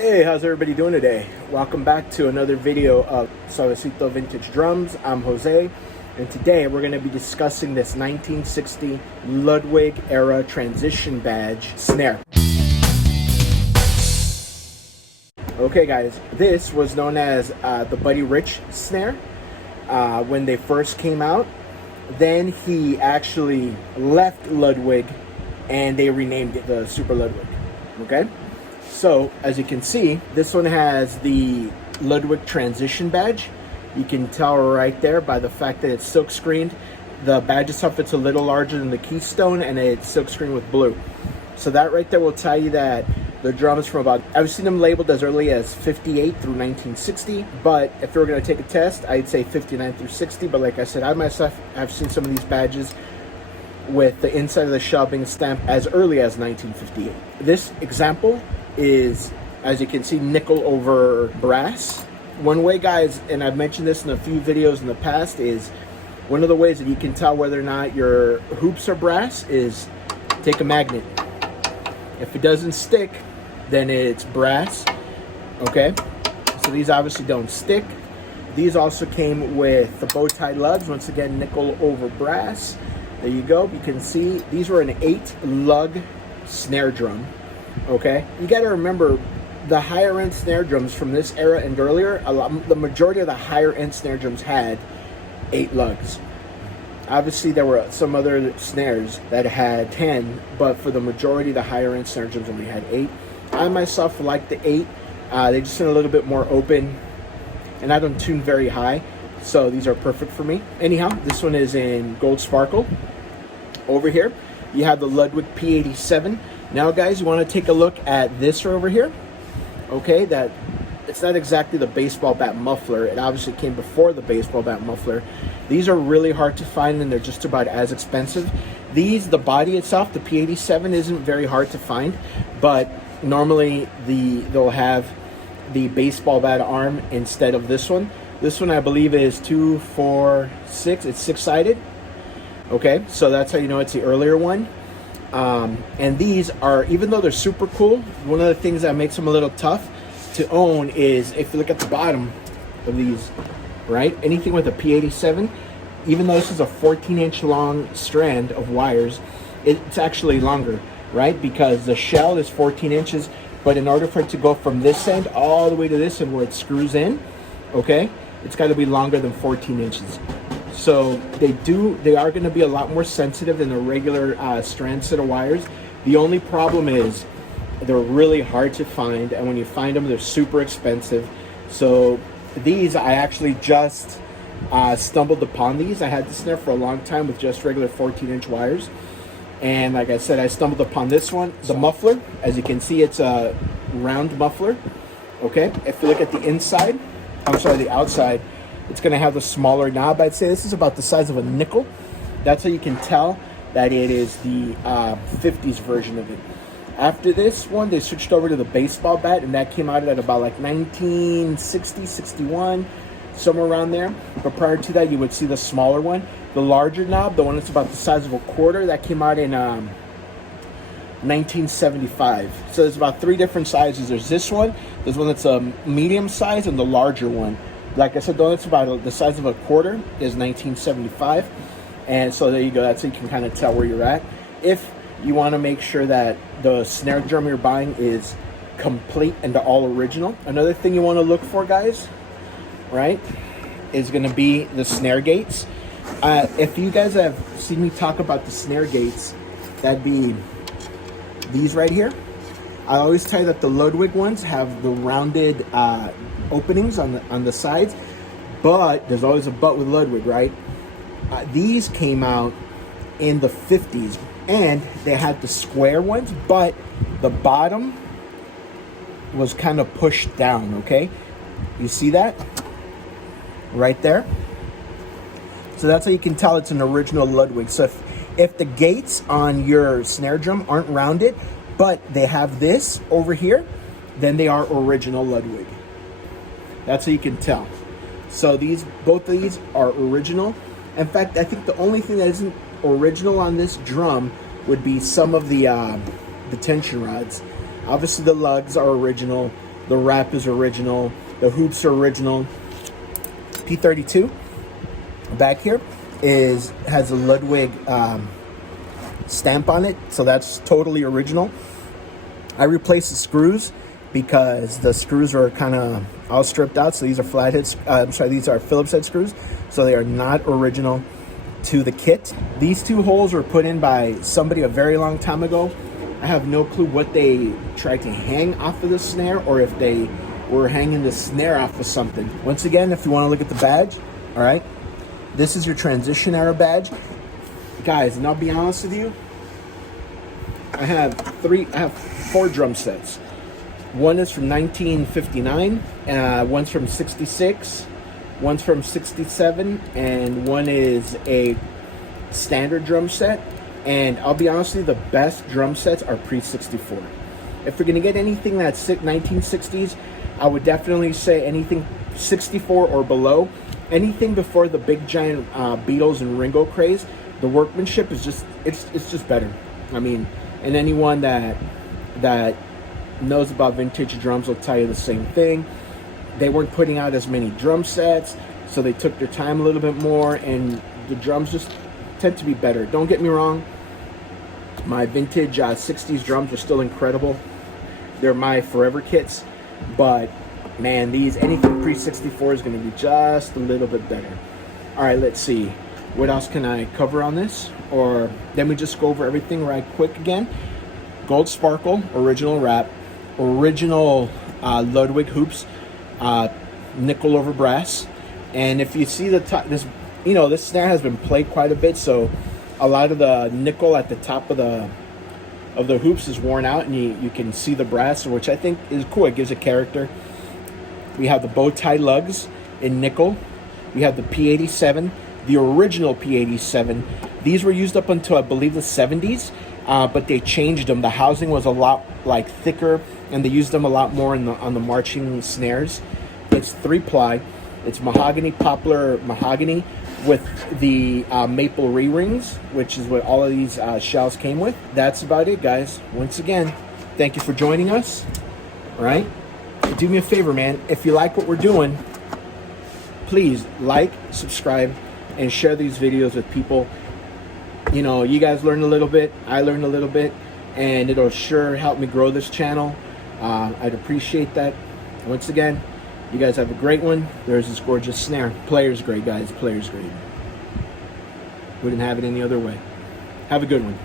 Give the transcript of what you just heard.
Hey, how's everybody doing today? Welcome back to another video of Suavecito Vintage Drums. I'm Jose, and today we're going to be discussing this 1960 Ludwig era transition badge snare. Okay guys, this was known as the Buddy Rich snare when they first came out. Then he actually left Ludwig and they renamed it the Super Ludwig. Okay? So, as you can see, this one has the Ludwig transition badge. You can tell right there by the fact that it's silk screened. The badge itself, it's a little larger than the keystone, and it's silk screened with blue. So that right there will tell you that the drums from about, I've seen them labeled as early as 58 through 1960, but if you were going to take a test, I'd say 59 through 60. But like I said, I myself have seen some of these badges with the inside of the shell being stamped as early as 1958. This example is, as you can see, nickel over brass. One way, guys, and I've mentioned this in a few videos in the past, is one of the ways that you can tell whether or not your hoops are brass is take a magnet. If it doesn't stick, then it's brass. Okay, so these obviously don't stick. These also came with the bow tie lugs, once again nickel over brass. There you go. You can see these were an 8 lug snare drum. Okay, you got to remember the higher end snare drums from this era and earlier, the majority of the higher end snare drums had 8 lugs. Obviously there were some other snares that had 10, but for the majority of the higher end snare drums only had 8. I myself like the 8. They just sound a little bit more open, and I don't tune very high, so these are perfect for me. Anyhow, this one is in gold sparkle. Over here you have the Ludwig P87. Now guys, you want to take a look at this over here. Okay, that it's not exactly the baseball bat muffler. It obviously came before the baseball bat muffler. These are really hard to find, and they're just about as expensive. These, the body itself, the P87, isn't very hard to find, but normally they'll have the baseball bat arm instead of this one. This one I believe is 2, 4, 6. It's 6-sided. Okay, so that's how you know it's the earlier one. And these are, even though they're super cool, one of the things that makes them a little tough to own is if you look at the bottom of these, right? Anything with a P87, even though this is a 14-inch long strand of wires, it's actually longer, right? Because the shell is 14 inches, but in order for it to go from this end all the way to this end where it screws in, okay, it's got to be longer than 14 inches. So they are going to be a lot more sensitive than a regular strand set of wires. The only problem is they're really hard to find, and when you find them, they're super expensive. So these, I actually just stumbled upon these. I had this snare for a long time with just regular 14-inch wires, and like I said, I stumbled upon this one. The muffler, as you can see, it's a round muffler. Okay, if you look at the inside, the outside, it's going to have the smaller knob. I'd say this is about the size of a nickel. That's how you can tell that it is the 50s version of it. After this one, they switched over to the baseball bat, and that came out at about like 1960, 61, somewhere around there. But prior to that, you would see the smaller one. The larger knob, the one that's about the size of a quarter, that came out in 1975. So there's about 3 different sizes. There's this one, there's one that's a medium size, and the larger one. Like I said, the one that's about the size of a quarter is 1975. And so there you go. That's how you can kind of tell where you're at. If you want to make sure that the snare drum you're buying is complete and all original. Another thing you want to look for, guys, right, is going to be the snare gates. If you guys have seen me talk about the snare gates, that'd be these right here. I always tell you that the Ludwig ones have the rounded openings on the sides, but there's always a but with Ludwig, right? These came out in the 50s, and they had the square ones, but the bottom was kind of pushed down. Okay, you see that right there? So that's how you can tell it's an original Ludwig. So if the gates on your snare drum aren't rounded, but they have this over here, then they are original Ludwig. That's how you can tell. So both of these are original. In fact, I think the only thing that isn't original on this drum would be some of the tension rods. Obviously the lugs are original. The wrap is original. The hoops are original. P32 back here has a Ludwig stamp on it, so that's totally original. I replaced the screws because the screws are kind of all stripped out. So these are flatheads. These are Phillips head screws, so they are not original to the kit. These two holes were put in by somebody a very long time ago. I have no clue what they tried to hang off of the snare, or if they were hanging the snare off of something. Once again, if you want to look at the badge, all right, this is your transition era badge, guys. And I'll be honest with you, I have 4 drum sets. One is from 1959, one's from 66, one's from 67, and one is a standard drum set. And I'll be honest with you, the best drum sets are pre-64. If you're gonna get anything that's 1960s, I would definitely say anything 64 or below. Anything before the big giant Beatles and Ringo craze, the workmanship is just it's just better. I mean, and anyone that knows about vintage drums will tell you the same thing. They weren't putting out as many drum sets, so they took their time a little bit more, and the drums just tend to be better. Don't get me wrong, my vintage 60s drums are still incredible. They're my forever kits, but man, anything pre-64 is going to be just a little bit better. All right, let's see. What else can I cover on this? Or then we just go over everything right quick again. Gold sparkle, original wrap, original Ludwig hoops, nickel over brass. And if you see the top, this snare has been played quite a bit, so a lot of the nickel at the top of the hoops is worn out, and you can see the brass, which I think is cool. It gives it character. We have the bow tie lugs in nickel. We have the P87, the original P87. These were used up until, I believe, the 70s, but they changed them. The housing was a lot thicker, and they used them a lot more on the marching snares. It's 3-ply. It's mahogany, poplar mahogany, with the maple re-rings, which is what all of these shells came with. That's about it, guys. Once again, thank you for joining us. All right? Do me a favor, man. If you like what we're doing, please like, subscribe, and share these videos with people. You guys learn a little bit, I learned a little bit, and it'll sure help me grow this channel. I'd appreciate that. Once again, you guys have a great one. There's this gorgeous snare. Player's great, guys. Player's great. Wouldn't have it any other way. Have a good one.